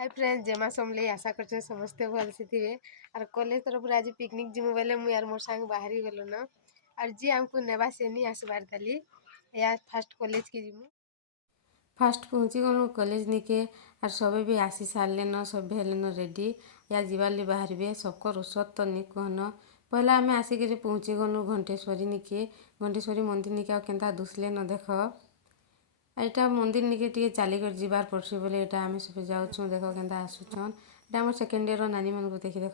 Hi friends जेमा समले आशा कर समस्ते भल से थे और कॉलेज तरफ आज पिकनिक जिमु बेले मुई यार मोर संग बाहरी गलो न और जी हमको नेबा से नहीं आसबार ताली या फास्ट कॉलेज के जिमु फास्ट पहुँची गलु कॉलेज निके और सबे भी आसी सारे न सब हेले न रेडी या जीवाली बाहर सबकर औसत तो नहीं कहन पहला आम आसिक पहुँची गलु घंटेश्वरी निके घंटेश्वरी मंदिर निके केन्ता दुसले न देख एटा मंदिर निके टे चलिकर जीवार पड़सी बोले एटा आम सब जाऊँ देख के आसुचन एटा आम सेकेंड इयर नानी मन को देखी देख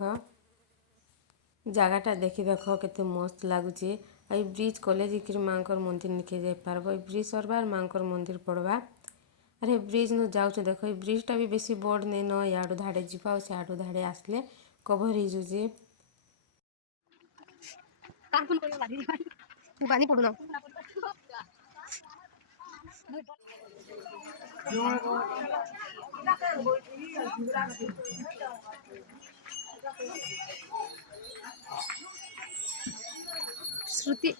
जगटा देखी देख केते मस्त लगुच आई ब्रिज कॉलेज माँ मंदिर निके जाई पारबो ब्रिज सरबार माँ मंदिर पड़वा अरे ब्रिज न जाऊँ देख ब्रिजटा भी बेसी बड़ नहीं न याडू धाड़े जीवा सियाडू धाड़े आसले कभर हो जाऊे पानी पड़ू ना श्रुति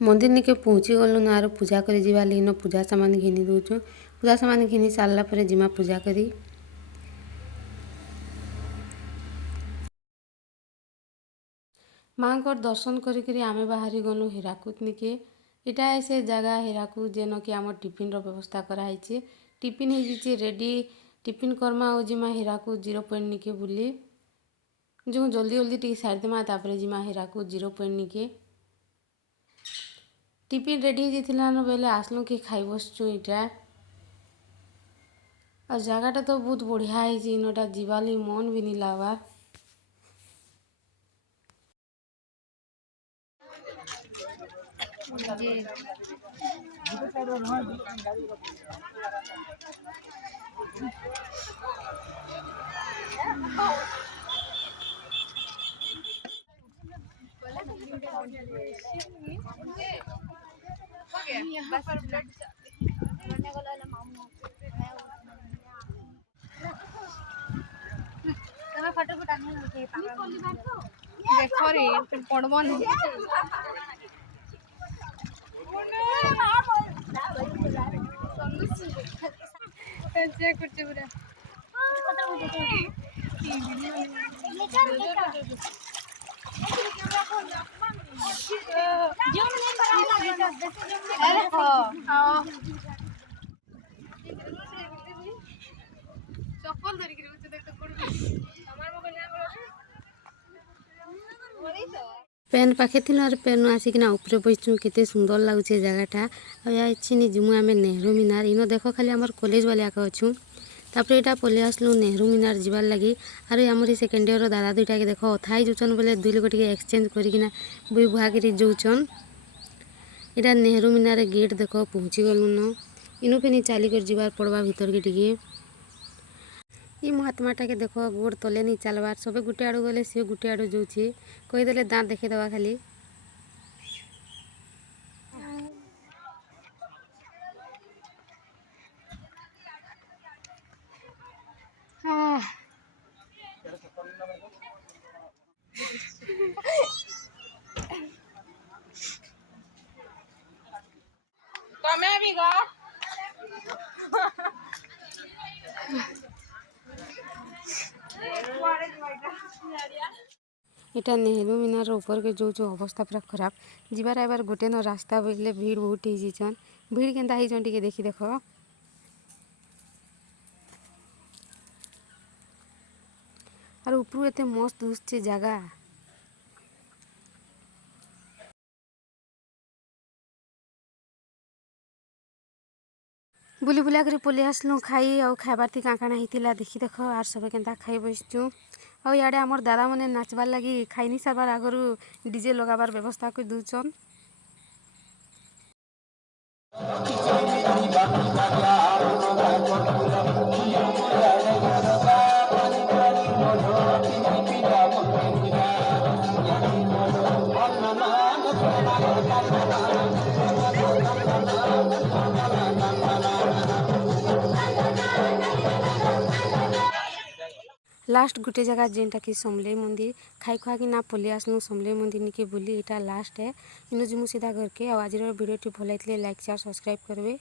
मंदिर निके पहुँची गलु ना आरो पूजा करी जीवा लेकिन पूजा सामान घिनी दउछु पूजा सामान घिनी सारला पर जिमा पूजा करी माँ दर्शन करी आमे बाहरी गलु हीराकुद निके इटा से जगह हीराकुद जेन कि आम टिफिन व्यवस्था कराई टिफिन हो रेडी टिफिन करमा और जिमा हीराकुद 0 पॉइंट निके बुली जो जल्दी जल्दी टी सारी देमा तापर जिमा हीराकुद 0 पॉइंट निके टिफिन रेडी हो जाता न बेले आसलु कि खाई बसचु इटा और जगहटा तो बहुत बढ़िया है इनटा जीवाली मन भी नहीं लगवा देखो रे पड़बो नहीं चप्पल धरिक पेन पाखे थी और पेन आसिकिना ऊपर बैठू केते सुंदर लगुचे जगहटा आनी जिमु आम नेहरू मीनार इन देख खाली आम कॉलेज वाले आगे अच्छू तापर यहाँ पलि आसलु नेहरू मीनार जीवार लगी और आमरी सेकेंड इयर दादा दुईटा के देख अथाई जाऊन बोले दुई लोग टे एक्सचेंज करना बुई बुहा कर जाऊन यहाँ नेहरू मीनार गेट देख पहुँची गलु न इनु फिर चलिकर जीवार पड़वा भीतर के टिके ये महात्माटा के देख गोड़ तले नहीं चलबार सबे गुटे आड़ू गले सी गुटे आड़ू जाऊे कहीदे दाँत देखेदेवा खाली तमें भी गा इटा नेहरू मीनार ऊपर के जो अवस्था पूरा खराब जीवार आबार गोटे न रास्ता बोले भीड़ बहुत हो भीड़ केन्ता हो टे देखी देख और ऊपर एत मस्त दुसचे जगह बुली बुला कर पलि आसलु खाई और खाबार थी काଣା होता देखी देख आर सब केन्ता खाई बसचु और इे आमर दादा मैंने नाचबार लगी खाई नहीं सारबार आगु डीजे लगाबार व्यवस्था कर दूचन लास्ट गोटे जगह जेनटा कि समलेई मंदिर खाई खुआ कि ना पलि आसलु समलेई मंदिर निके बुली इटा लास्ट है इनु जिमु सीधा घर के आज वीडियो भल लाइक शेयर सब्सक्राइब करबे।